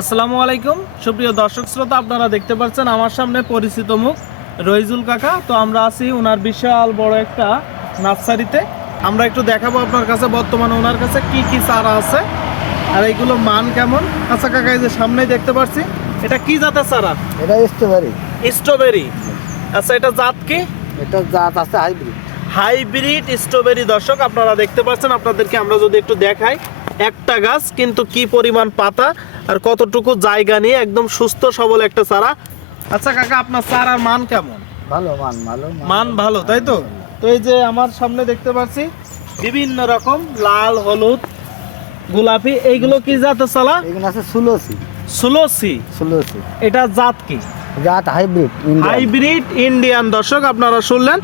আসসালামু আলাইকুম। সুপ্রিয় দর্শক শ্রোতা আপনারা দেখতে পাচ্ছেন আমার সামনে পরিচিত মুখ রইজুল কাকা। তো আমরা আছি ওনার বিশাল বড় একটা নার্সারিতে। আমরা একটু দেখাবো আপনার কাছে বর্তমানে ওনার কাছে কি কি চারা আছে আর এইগুলো মান কেমন। আচ্ছা কাকা এই যে সামনেই দেখতে পাচ্ছি এটা কি জাতের চারা? এটা স্ট্রবেরি স্ট্রবেরি আচ্ছা এটা জাত কি? এটা জাত আছে হাইব্রিড হাইব্রিড স্ট্রবেরি দর্শক আপনারা দেখতে পাচ্ছেন আপনাদেরকে আমরা যদি একটু দেখাই একটা গাছ কিন্তু কি পরিমাণ পাতা আর কতটুকু জায়গা নিয়ে একদম সুস্থ সবল একটা চারা। আচ্ছা কাকা আপনার চারার মান কেমন? ভালো মান ভালো মান ভালো। তাই তো? তো এই যে আমার সামনে দেখতে পাচ্ছি বিভিন্ন রকম লাল হলুদ গোলাপি এইগুলো কি জাতের চালা এখানে আছে সুলসি। সুলসি? সুলসি। এটা জাত কি? জাত হাইব্রিড হাইব্রিড ইন্ডিয়ান দর্শক আপনারা শুনলেন।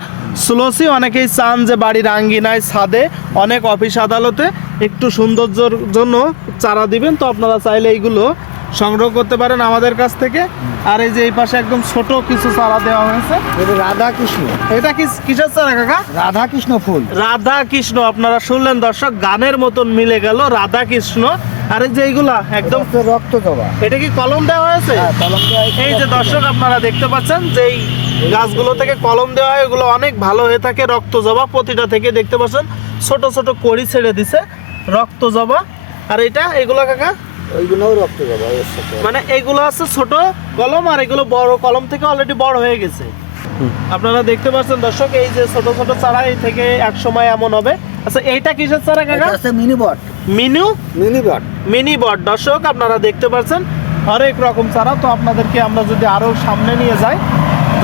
সুলসি অনেকেই চান যে বাড়ির আঙ্গিনায় ছাদে অনেক অফিস আদালতে একটু সৌন্দর্যর জন্য চারা দিবেন তো আপনারা চাইলে এইগুলো সংগ্রহ করতে পারেন আমাদের কাছ থেকে। আর এই যে এই পাশে একদম ছোট কিছু চারা দেওয়া হয়েছে। এটা রাধা কৃষ্ণ এটা কি কিসের চারা কাকা? রাধা কৃষ্ণ ফুল। রাধা কৃষ্ণ আপনারা শুনলেন দর্শক গানের মতন মিলে গেল রাধা কৃষ্ণ আর এই যে এইগুলা একদম রক্ত জবা। এটা কি কলম দেওয়া হয়েছে? হ্যাঁ কলম দেওয়া আছে। এই যে দর্শক আপনারা দেখতে পাচ্ছেন যে এই গাছগুলো থেকে কলম দেওয়া হয় এগুলো অনেক ভালো হয়ে থাকে রক্ত জবা প্রতিটা থেকে দেখতে পাচ্ছেন? ছোট ছোট কড়ি ছেড়ে দিছে রক্ত জবা। আর এটা এগুলো কাকা? ওইগুলোও রক্ত জবা মানে এগুলো আছে ছোট কলম আর এগুলো বড় কলম থেকে অলরেডি বড় হয়ে গেছে। আপনারা দেখতে পাচ্ছেন দর্শক এই যে ছোট ছোট চারা এই থেকে এক সময় এমন হবে। আচ্ছা এইটা কিসের চারা এটা কাকা আছে মিনি বট। মিনু? মিনি বট। মিনি বট। দর্শক আপনারা দেখতে পাচ্ছেন হরেক রকম চারা। তো আপনাদেরকে আমরা যদি আরও সামনে নিয়ে যাই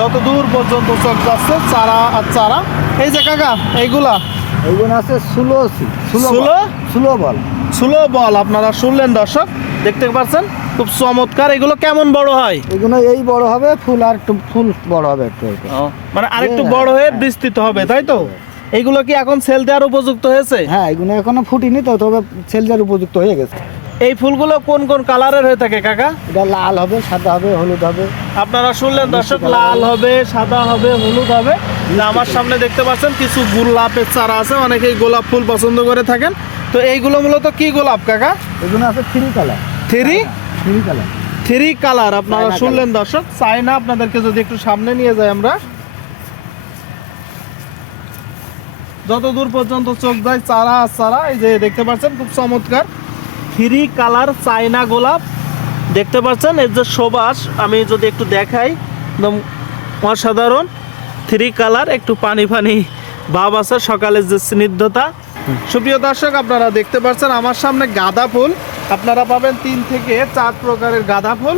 যত দূর পর্যন্ত চোখ যাচ্ছে চারা আর চারা। এই যে কাকা এইগুলা? এইগুলো আছে সুলো? সুলো বল স্লো বল। আপনারা শুনলেন দর্শক দেখতে পাচ্ছেন খুব চমৎকার। এগুলো কেমন বড় হয়? এগুলো এই বড় হবে ফুল আর একটু ফুল বড় হবে একটু। মানে আরেকটু বড় হয়ে বিস্তৃত হবে তাই তো? এইগুলো কি এখন সেল দেওয়ার উপযুক্ত হয়েছে? হ্যাঁ এগুলো এখনও ফুটিনি তো তবে সেলজার উপযুক্ত হয়ে গেছে। এই ফুলগুলো কোন কোন কালারের হয়ে থাকে কাকা? এটা লাল হবে সাদা হবে হলুদ হবে। আপনারা শুনলেন দর্শক লাল হবে। সাদা হবে হলুদ হবে। আমার সামনে দেখতে পাচ্ছেন কিছু গোলাপের চারা আছে অনেকেই গোলাপ ফুল পছন্দ করে থাকেন। তো এইগুলো মূলত কি গোলাপ কাকা? এগুলো আছে three colour. Three? Three colour. Three colour আপনারা শুনলেন দর্শক। চাইনা আপনাদেরকে যদি একটু সামনে নিয়ে যাই আমরা। যত দূর পর্যন্ত চোখ যায় চারা আর চারা এই যে দেখতে পাচ্ছেন খুব চমৎকার। থ্রি কালার চায়না গোলাপ। দেখতে পাচ্ছেন এর যে সবাস, আমি যদি একটু দেখাই, একদম অসাধারণ। থ্রি কালার, একটু পানি পানি ভাব আছে, সকালের যে স্নিগ্ধতা। সুপ্রিয় দর্শক, আপনারা দেখতে পাচ্ছেন, আমার সামনে গাঁদা ফুল। আপনারা পাবেন তিন থেকে চার প্রকারের গাঁদা ফুল।